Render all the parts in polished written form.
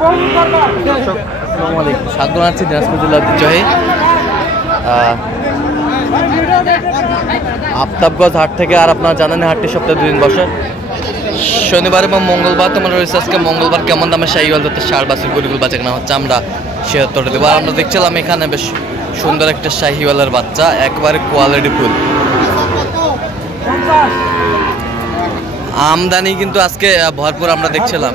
আসসালামু আলাইকুম, স্বাগত আছি দিনাজপুর জেলার ঐতিহ্যবাহী আফতাবগঞ্জ হাট থেকে। আর আপনারা জানেন হাটটি সপ্তাহে 2 দিন বসে, শনিবার এবং মঙ্গলবার। তোমার রয়েছে আজকে মঙ্গলবার কেমন দামে শাহিওয়াল যাতে ষাঁড় বাছুর গরুগুলো বাচ্চা কেনা হচ্ছে আমরা সে উত্তরটা দেবো। আর আমরা দেখছিলাম এখানে বেশ সুন্দর একটা শাহিওয়ালের বাচ্চা, একবারে কোয়ালিটি ফুল। আমদানি কিন্তু আজকে ভরপুর আমরা দেখছিলাম,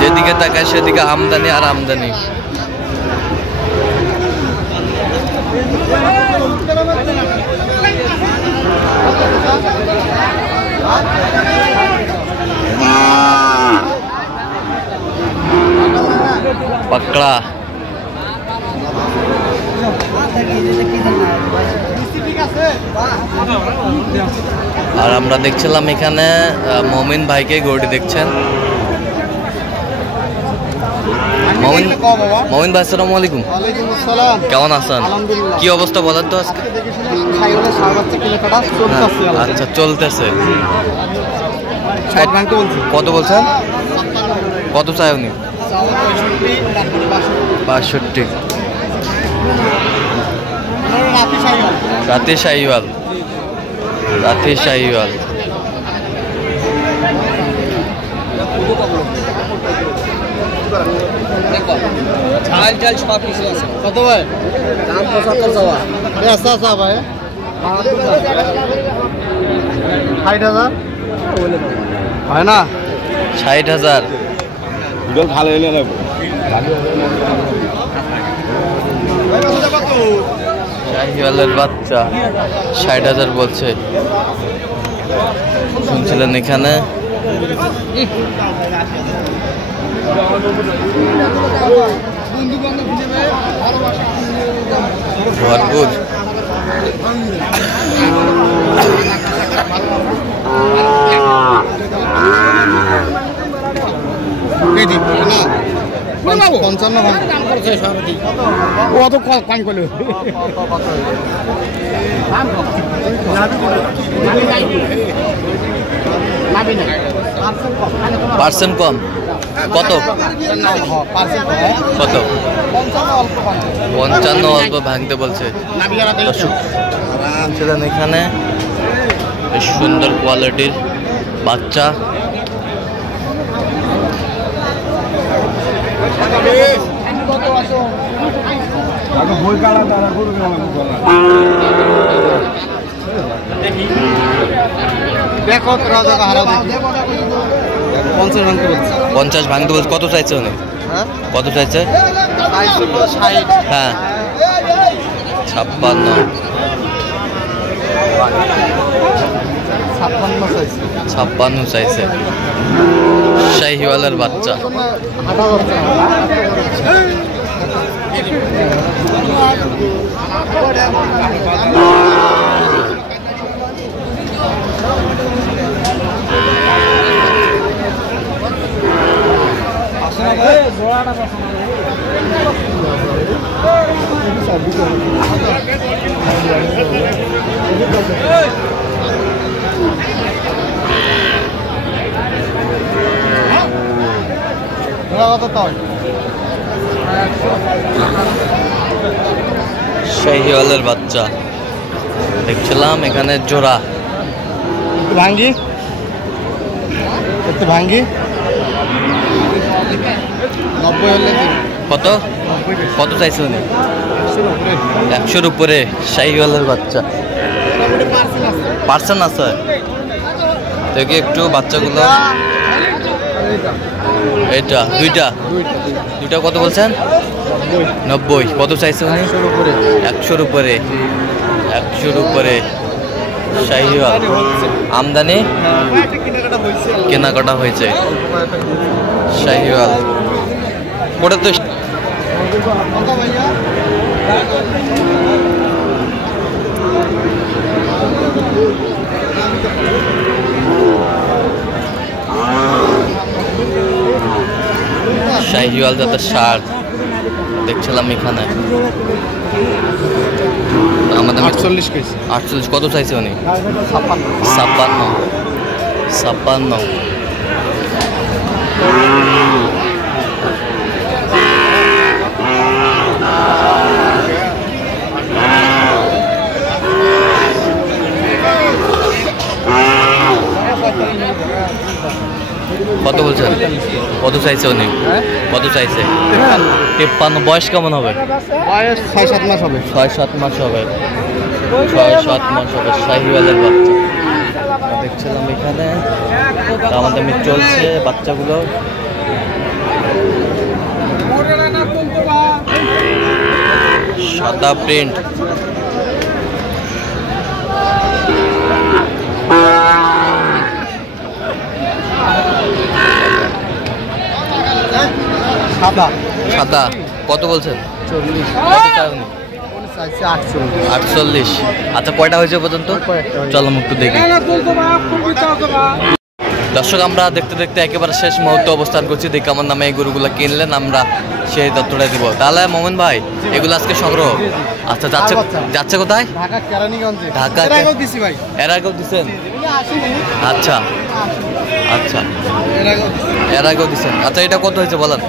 যেদিকে তাকায় সেদিকে আমদানি আর আমদানি। পাকড়া আর আমরা দেখছিলাম এখানে মমিন ভাইকে গরুটি দেখছেন। মমিন ভাই আসসালামু আলাইকুম। কেমন আছেন? কি অবস্থা বলেন তো আজকে? আচ্ছা, চলতেছে। কত বলছেন? কত চাই উনি? 62। রাতে শাহিওয়াল, রাতে শাহিওয়াল। চাল চাল সব কিছু আছে। কত ভাই? দাম 75 চাওয়া। আচ্ছা আচ্ছা ভাই, 60,000 হয় না? 60,000 ভালো হলে নেব। শাহিওয়ালের বাচ্চা 60,000 বলছে, শুনছিলেন এখানে। ভরপুর পার্সেন্ট কম। কত কত? 55 অল্প ভাঙতে বলছে। এখানে বেশ সুন্দর কোয়ালিটির বাচ্চা। দেখো 50 ভাঙতে বলছে। কত চাইছে উনি? কত চাইছে? হ্যাঁ, 56 চাইছে। শাহিওয়ালের বাচ্চা। শাহিওয়ালের বাচ্চা দেখছিলাম এখানে জোড়া। ভাঙ্গি একটু ভাঙ্গি 90 হলে কত? কত চাইছে উনি? 100-র উপরে। শাহিওয়ালের বাচ্চা পার্সেন্ট আছে দেখি একটু বাচ্চাগুলো। এটা দুইটা কত বলছেন? 90। কত চাইছে উনি? 100-র উপরে। 100-র উপরে শাহিওয়াল। আমদানি কেনাকাটা হয়েছে শাহিওয়াল। ওটা তো শাহিওয়াল যাতে ষাঁড় দেখছিলাম এখানে। আমাদের 48 কত চাইছে উনি? 56। কত বলছেন? কত চাইছে উনি? কত চাইছে? 53। বয়স কেমন হবে? বয়স 6-7 মাস হবে। 6-7 মাস হবে। 6-7 মাস হবে। শাহিওয়ালের বাচ্চা দেখছিলাম এখানে, দামাদামি চলছে বাচ্চাগুলো। সাদা প্রিন্ট, সাদা সাদা। কত বলছেন? 40। কত চাই উনি? চাইছে 48। 48। আচ্ছা, কয়টা হয়েছে পর্যন্ত? চলো মুক্ত দেখি। দর্শক, আমরা দেখতে দেখতে একেবারে শেষ মুহূর্তে অবস্থান করছি। দেখি আমার নামে এই গরুগুলো কিনলেন, আমরা সেই তথ্যটা দিব। তাহলে মোমেন ভাই, এগুলো আজকে সংগ্রহ। আচ্ছা, যাচ্ছে যাচ্ছে কোথায়? ঢাকা কেরানীগঞ্জে। ঢাকা এর আগেও দিছি ভাই। এর আগেও দিচ্ছেন? আচ্ছা আচ্ছা, এর আগেও দিছি। এর আগেও দিচ্ছেন। আচ্ছা, এটা কত হয়েছে বলেন?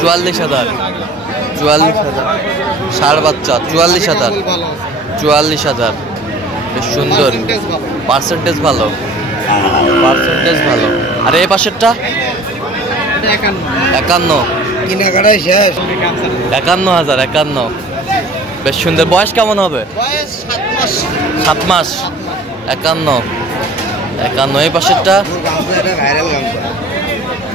44,000। 44,000 ষাঁড় বাচ্চা। 44,000। ভালো আছে। 44,000, বেশ সুন্দর। পার্সেন্টেজ ভালো। পার্সেন্টেজ ভালো। আর এই পাশেরটা? এটা 51। 51। কিনাকাটাই শেষ। 51,000। 51, বেশ সুন্দর। বয়স কেমন হবে? বয়স 7 মাস। 7 মাস। 51। 51। এই পাশেরটা? ভাইরাল গামছা।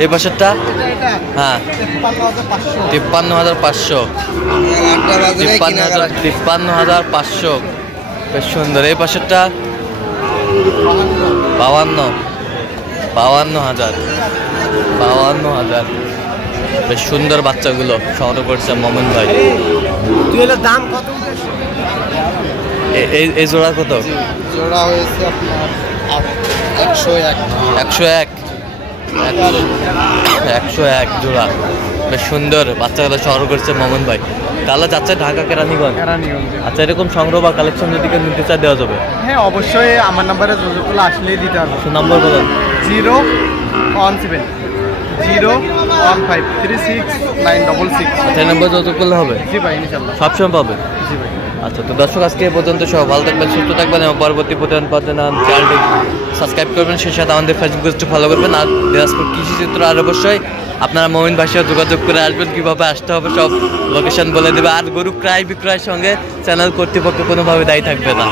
এই পাশেরটা? এটা হ্যাঁ, 53,500। 53,500। 53,500, বেশ সুন্দর। এই পাশেরটা? 52। 52,000। 52,000, বেশ সুন্দর বাচ্চাগুলো সংগ্রহ করছে মোমেন ভাই। দাম কত? এই জোড়া কত? জোড়া হয়েছে আপনার 101। 101। 101 জোড়া, বেশ সুন্দর বাচ্চাগুলো সংগ্রহ করছে মোমেন ভাই। তাহলে যাচ্ছে ঢাকা কেরানীগঞ্জ। আচ্ছা, এরকম সংগ্রহ বা কালেকশন যদি কেউ নিতে চায় দেওয়া যাবে? হ্যাঁ, অবশ্যই আমার নাম্বারে যোগাযোগ করলে আসলেই দিতে পারবো। নম্বর বলুন। 017 015 36 966। আচ্ছা, এই নম্বর যোগাযোগ করলে হবে? জি ভাই, ইনশাআল্লাহ। সবসময় পাবে? জি ভাই। আচ্ছা, তো দর্শক, আজকে এই পর্যন্ত। সব ভালো থাকবেন, সুস্থ থাকবেন এবং পরবর্তী প্রতিদিন পাওয়ার জন্য চ্যানেলটি সাবস্ক্রাইব করবেন, সেই সাথে আমাদের ফেসবুক পেজটি ফলো করবেন। আর দিনাজপুর কৃষি চিত্র, আর অবশ্যই আপনারা মোমিন ভাইয়ের সাথে যোগাযোগ করে আসবেন। কীভাবে আসতে হবে সব লোকেশন বলে দেবে। আর গরু ক্রয় বিক্রয়ের সঙ্গে চ্যানেল কর্তৃপক্ষ কোনোভাবে দায়ী থাকবে না।